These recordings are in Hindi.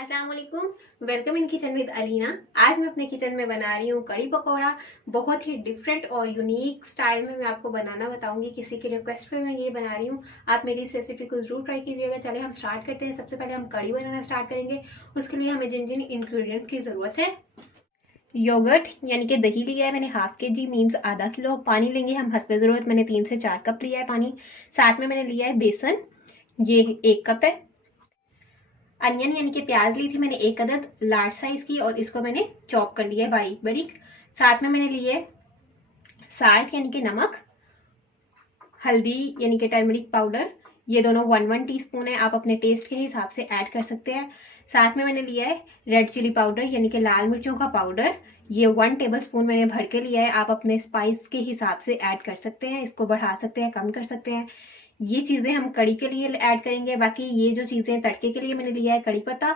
अस्सलाम वालेकुम, welcome in kitchen with Alina. आज मैं अपने किचन में बना रही हूँ कड़ी पकौड़ा। बहुत ही डिफरेंट और यूनिक स्टाइल में मैं आपको बनाना बताऊंगी। किसी की रिक्वेस्ट पे मैं ये बना रही हूँ। आप मेरी इस रेसिपी को जरूर ट्राई कीजिएगा। चले हम स्टार्ट करते हैं। सबसे पहले हम कड़ी बनाना स्टार्ट करेंगे। उसके लिए हमें जिन जिन इंग्रेडिएंट्स की ज़रूरत है, योगर्ट यानी कि दही लिया है मैंने हाफ के जी मीन्स आधा किलो। पानी लेंगे हम हस्बे ज़रूरत, मैंने 3 से 4 कप लिया है पानी। साथ में मैंने लिया है बेसन, ये 1 कप है। अनियन यानी कि प्याज ली थी मैंने 1 अदद लार्ज साइज की, और इसको मैंने चॉप कर लिया है बारीक बारीक। साथ में मैंने लिए साल्ट यानी कि नमक, हल्दी यानी कि टर्मरिक पाउडर, ये दोनों 1-1 टीस्पून है। आप अपने टेस्ट के हिसाब से ऐड कर सकते हैं। साथ में मैंने लिया है रेड चिली पाउडर यानी कि लाल मिर्चों का पाउडर, ये 1 टेबल स्पून मैंने भर के लिया है। आप अपने स्पाइस के हिसाब से ऐड कर सकते हैं, इसको बढ़ा सकते हैं, कम कर सकते हैं। ये चीज़ें हम कड़ी के लिए ऐड करेंगे। बाकी ये जो चीज़ें तड़के के लिए मैंने लिया है कड़ी पत्ता,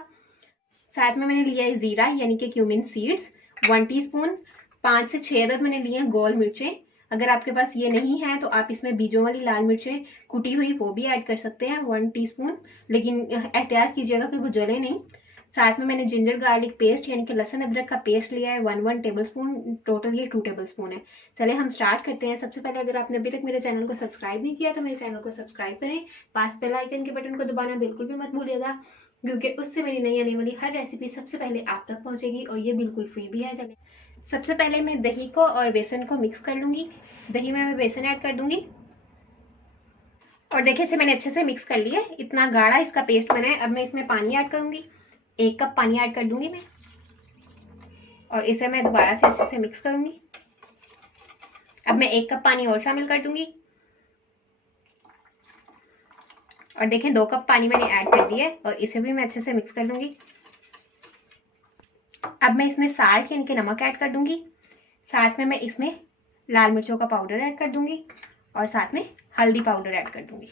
साथ में मैंने लिया है जीरा यानी कि क्यूमिन सीड्स 1 टीस्पून। 5 से 6 अदद मैंने लिए हैं गोल मिर्चें। अगर आपके पास ये नहीं है तो आप इसमें बीजों वाली लाल मिर्चें कुटी हुई वो भी ऐड कर सकते हैं 1 टीस्पून, लेकिन एहतियात कीजिएगा कि वो जले नहीं। साथ में मैंने जिंजर गार्लिक पेस्ट यानी कि लहसुन अदरक का पेस्ट लिया है 1 टेबल स्पून। टोटल ये 2 टेबल स्पून है। चले हम स्टार्ट करते हैं। सबसे पहले अगर आपने अभी तक मेरे चैनल को सब्सक्राइब नहीं किया तो मेरे चैनल को सब्सक्राइब करें। पास बेल आइकन के बटन को दबाना बिल्कुल भी मत भूलिएगा, क्योंकि उससे मेरी नई आने वाली हर रेसिपी सबसे पहले आप तक पहुंचेगी, और ये बिल्कुल फ्री भी है। चले सबसे पहले मैं दही को और बेसन को मिक्स कर लूँगी। दही में मैं बेसन ऐड कर दूँगी, और देखिए इसे मैंने अच्छे से मिक्स कर लिया है। इतना गाढ़ा इसका पेस्ट बना है। अब मैं इसमें पानी ऐड करूँगी, 1 कप पानी ऐड कर दूँगी मैं, और इसे मैं दोबारा से अच्छे से मिक्स करूँगी। अब मैं 1 कप पानी और शामिल कर दूँगी, और देखें 2 कप पानी मैंने ऐड कर दिया है, और इसे भी मैं अच्छे से मिक्स कर लूँगी। अब मैं इसमें साल्ट यानी कि नमक ऐड कर दूँगी। साथ में मैं इसमें लाल मिर्चों का पाउडर ऐड कर दूँगी, और साथ में हल्दी पाउडर ऐड कर दूँगी।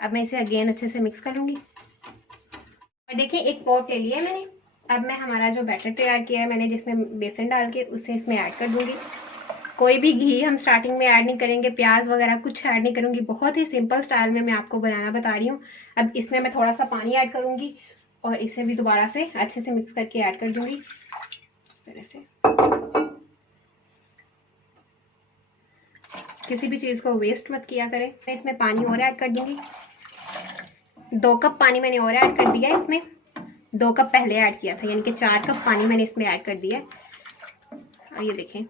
अब मैं इसे अगेन अच्छे से मिक्स कर लूँगी। और देखिए एक पॉट ले लिया है मैंने। अब मैं हमारा जो बैटर तैयार किया है मैंने, जिसमें बेसन डाल के, उसे इसमें ऐड कर दूँगी। कोई भी घी हम स्टार्टिंग में ऐड नहीं करेंगे, प्याज वगैरह कुछ ऐड नहीं करूँगी। बहुत ही सिंपल स्टाइल में मैं आपको बनाना बता रही हूँ। अब इसमें मैं थोड़ा सा पानी ऐड करूँगी, और इसे भी दोबारा से अच्छे से मिक्स करके ऐड कर दूँगी इस तरह से। किसी भी चीज़ को वेस्ट मत किया करें। मैं इसमें पानी और ऐड कर दूँगी। 2 कप पानी मैंने और ऐड कर दिया है इसमें। 2 कप पहले ऐड किया था, यानी कि 4 कप पानी मैंने इसमें ऐड कर दिया है। और ये देखें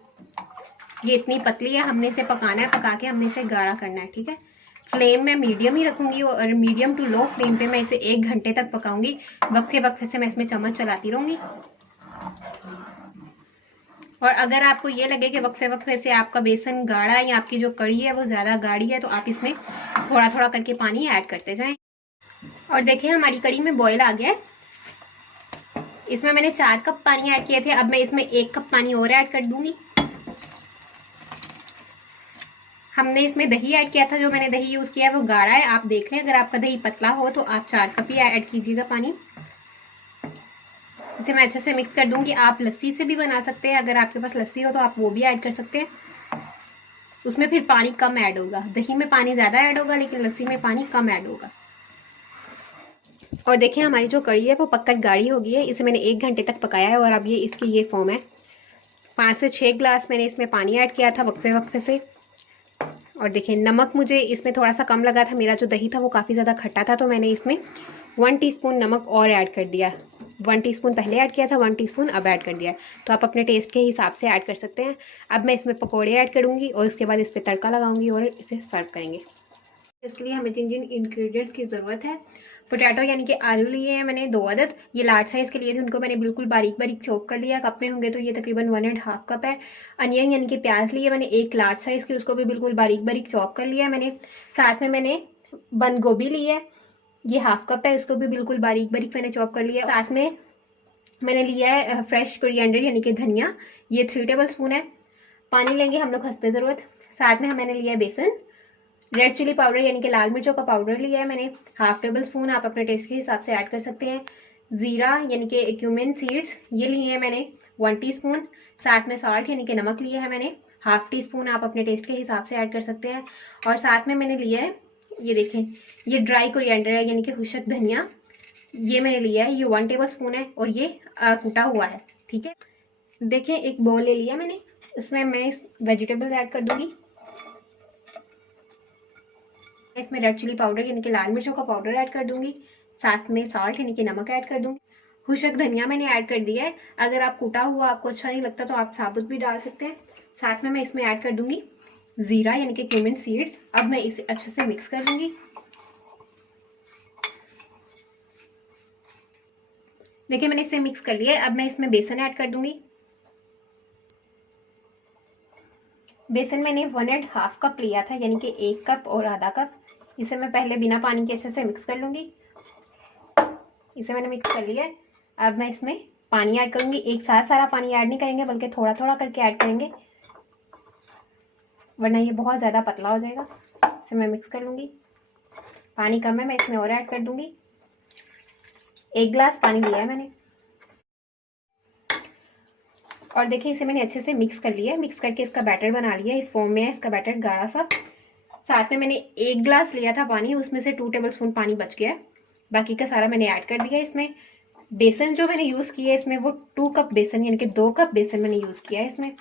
ये इतनी पतली है, हमने इसे पकाना है। पका के हमने इसे गाढ़ा करना है, ठीक है। फ्लेम में मीडियम ही रखूँगी, और मीडियम टू लो फ्लेम पे मैं इसे 1 घंटे तक पकाऊंगी। वक्फे वक्फे से मैं इसमें चम्मच चलाती रहूँगी। और अगर आपको ये लगे कि वक्फे वक्फे से आपका बेसन गाढ़ा है या आपकी जो कड़ी है वो ज़्यादा गाढ़ी है, तो आप इसमें थोड़ा थोड़ा करके पानी ऐड करते जाएं। और देखिए हमारी कड़ी में बॉयल आ गया है। इसमें मैंने 4 कप पानी ऐड किए थे। अब मैं इसमें 1 कप पानी और ऐड कर दूंगी। हमने इसमें दही ऐड किया था, जो मैंने दही यूज़ किया है वो गाढ़ा है। आप देख लें, अगर आपका दही पतला हो तो आप 4 कप ही ऐड कीजिएगा पानी। इसे मैं अच्छे से मिक्स कर दूंगी। आप लस्सी से भी बना सकते हैं, अगर आपके पास लस्सी हो तो आप वो भी ऐड कर सकते हैं। उसमें फिर पानी कम ऐड होगा। दही में पानी ज़्यादा ऐड होगा, लेकिन लस्सी में पानी कम ऐड होगा। और देखिए हमारी जो कड़ी है वो पक्का गाढ़ी हो गई है। इसे मैंने 1 घंटे तक पकाया है, और अब ये इसकी ये फॉर्म है। 5 से 6 ग्लास मैंने इसमें पानी ऐड किया था वक्फे वक्फे से। और देखिए नमक मुझे इसमें थोड़ा सा कम लगा था। मेरा जो दही था वो काफ़ी ज़्यादा खट्टा था, तो मैंने इसमें 1 टीस्पून नमक और ऐड कर दिया। 1 टीस्पून पहले ऐड किया था, 1 टीस्पून अब ऐड कर दिया। तो आप अपने टेस्ट के हिसाब से ऐड कर सकते हैं। अब मैं इसमें पकौड़े ऐड करूँगी, और उसके बाद इस पर तड़का लगाऊंगी और इसे सर्व करेंगे। इसके लिए हमें जिन जिन इंग्रेडिएंट्स की ज़रूरत है, पोटैटो यानी कि आलू लिए हैं मैंने 2 अदद। ये लार्ज साइज़ के लिए थे, उनको मैंने बिल्कुल बारीक बारीक चॉप कर लिया। कप में होंगे तो ये तकरीबन 1.5 कप है। अनियन यानी कि प्याज लिए मैंने 1 लार्ज साइज़ की, उसको भी बिल्कुल बारीक बारीक चॉप कर लिया मैंने। साथ में मैंने बंद गोभी ली है, ये 1/2 कप है, उसको भी बिल्कुल बारीक बारीक मैंने चॉप कर लिया। साथ में मैंने लिया है फ्रेश कोरिएंडर यानी कि धनिया, ये 3 टेबल स्पून है। पानी लेंगे हम लोग हस्बे ज़रूरत। साथ में मैंने लिया है बेसन। रेड चिली पाउडर यानी कि लाल मिर्चों का पाउडर लिया है मैंने 1/2 टेबल स्पून, आप अपने टेस्ट के हिसाब से ऐड कर सकते हैं। ज़ीरा यानी कि क्यूमिन सीड्स ये लिए हैं मैंने 1 टीस्पून। साथ में सॉल्ट यानी कि नमक लिया है मैंने 1/2 टीस्पून, आप अपने टेस्ट के हिसाब से ऐड कर सकते हैं। और साथ में मैंने लिया है, ये देखें, ये ड्राई कोरिएंडर है यानी कि खुशक धनिया, ये मैंने लिया है, ये 1 टेबल स्पून है और ये कूटा हुआ है। ठीक है, देखिए एक बाउल ले लिया मैंने, इसमें मैं वेजिटेबल्स ऐड कर दूंगी। इसमें रेड चिली पाउडर यानी कि लाल मिर्चों का पाउडर ऐड कर दूंगी, साथ में सॉल्ट यानी कि नमक ऐड कर दूंगी। खुशक धनिया मैंने ऐड कर दिया है, अगर आप कूटा हुआ आपको अच्छा नहीं लगता तो आप साबुत भी डाल सकते हैं। साथ में मैं इसमें ऐड कर दूंगी जीरा यानी कि क्यूमिन सीड्स। अब मैं इसे अच्छे से मिक्स कर दूंगी। देखिए मैंने इसे मिक्स कर लिया है। अब मैं इसमें बेसन ऐड कर दूंगी। बेसन मैंने 1.5 कप लिया था, यानी कि 1 कप और आधा कप। इसे मैं पहले बिना पानी के अच्छे से मिक्स कर लूंगी। इसे मैंने मिक्स कर लिया है। अब मैं इसमें पानी ऐड करूंगी। एक साथ सारा पानी ऐड नहीं करेंगे, बल्कि थोड़ा थोड़ा करके ऐड करेंगे, वरना ये बहुत ज़्यादा पतला हो जाएगा। इसे मैं मिक्स कर लूंगी। पानी कम है, मैं इसमें और ऐड कर दूंगी। 1 गिलास पानी लिया है मैंने। और देखिए इसे मैंने अच्छे से मिक्स कर लिया है। मिक्स करके इसका बैटर बना लिया है। इस फॉर्म में है इसका बैटर गाढ़ा सा। साथ में मैंने 1 गिलास लिया था पानी, उसमें से 2 टेबल स्पून पानी बच गया है। बाकी का सारा मैंने ऐड कर दिया है इसमें। बेसन जो मैंने यूज़ किया है इसमें, वो 2 कप बेसन यानी कि 2 कप बेसन मैंने यूज़ किया है इसमें।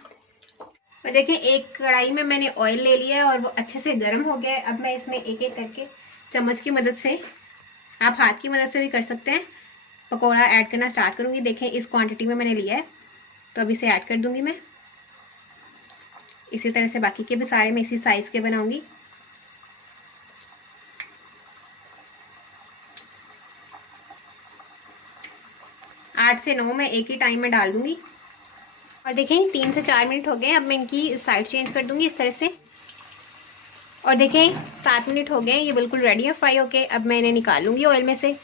और देखिए एक कढ़ाई में मैंने ऑयल ले लिया है और वो अच्छे से गर्म हो गया है। अब मैं इसमें एक एक करके चम्मच की मदद से, आप हाथ की मदद से भी कर सकते हैं, पकौड़ा ऐड करना स्टार्ट करूँगी। देखें इस क्वांटिटी में मैंने लिया है, तो अब इसे ऐड कर दूंगी मैं। इसी तरह से बाकी के भी सारे मैं इसी साइज के बनाऊंगी। आठ से 9 मैं एक ही टाइम में डाल दूंगी। और देखें 3 से 4 मिनट हो गए। अब मैं इनकी साइड चेंज कर दूंगी इस तरह से। और देखें 7 मिनट हो गए, ये बिल्कुल रेडी है फ्राई होके। अब मैं इन्हें निकालूंगी ऑयल में से,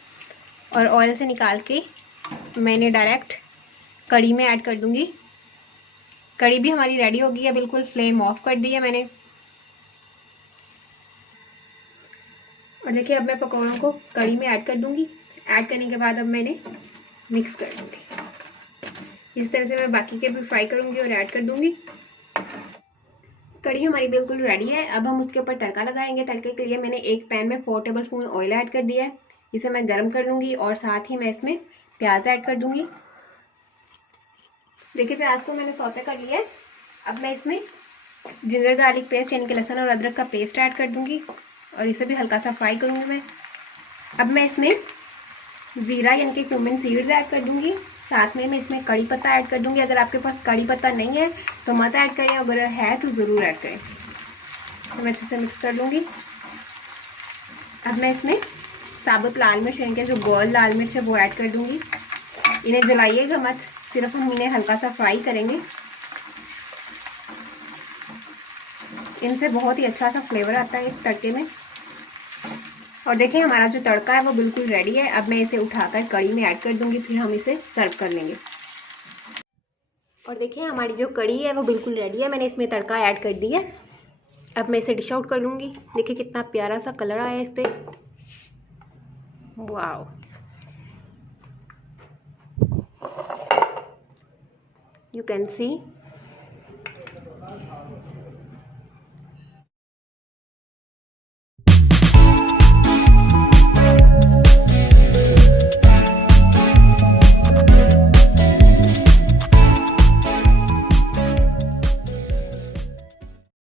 और ऑयल से निकाल के मैंने डायरेक्ट कढ़ी में ऐड कर दूंगी। कढ़ी भी हमारी रेडी हो गई है, बिल्कुल फ्लेम ऑफ कर दी है मैंने। और देखिए अब मैं पकौड़ों को कढ़ी में ऐड कर दूंगी। ऐड करने के बाद अब मैंने मिक्स कर दूंगी। इस तरह से मैं बाकी के भी फ्राई करूंगी और ऐड कर दूंगी। कढ़ी हमारी बिल्कुल रेडी है। अब हम उसके ऊपर तड़का लगाएंगे। तड़के के लिए मैंने एक पैन में 4 टेबल स्पून ऑयल ऐड कर दिया है। इसे मैं गर्म कर लूँगी और साथ ही मैं इसमें प्याज ऐड कर दूँगी। देखिए प्याज को मैंने सौते कर लिया है। अब मैं इसमें जिंजर गार्लिक पेस्ट यानी कि लहसुन और अदरक का पेस्ट ऐड कर दूँगी और इसे भी हल्का सा फ्राई करूँगी मैं। अब मैं इसमें ज़ीरा यानी कि क्यूमिन सीड्स ऐड कर दूँगी। साथ में मैं इसमें कड़ी पत्ता ऐड कर दूँगी। अगर आपके पास कड़ी पत्ता नहीं है तो मत ऐड करें, अगर है तो ज़रूर ऐड करें। तो मैं अच्छे से मिक्स कर लूँगी। अब मैं इसमें साबुत लाल मिर्च यानी कि जो गोल लाल मिर्च है वो ऐड कर दूँगी। इन्हें जलाइएगा मत, सिर्फ हम इन्हें हल्का सा फ्राई करेंगे। इनसे बहुत ही अच्छा सा फ्लेवर आता है इस तड़के में। और देखिए हमारा जो तड़का है वो बिल्कुल रेडी है। अब मैं इसे उठाकर कढ़ी में ऐड कर दूंगी, फिर हम इसे सर्व कर लेंगे। और देखिए हमारी जो कढ़ी है वो बिल्कुल रेडी है। मैंने इसमें तड़का ऐड कर दिया। अब मैं इसे डिश आउट कर लूँगी। देखिए कितना प्यारा सा कलर आया है इस पर, वाओ। You can see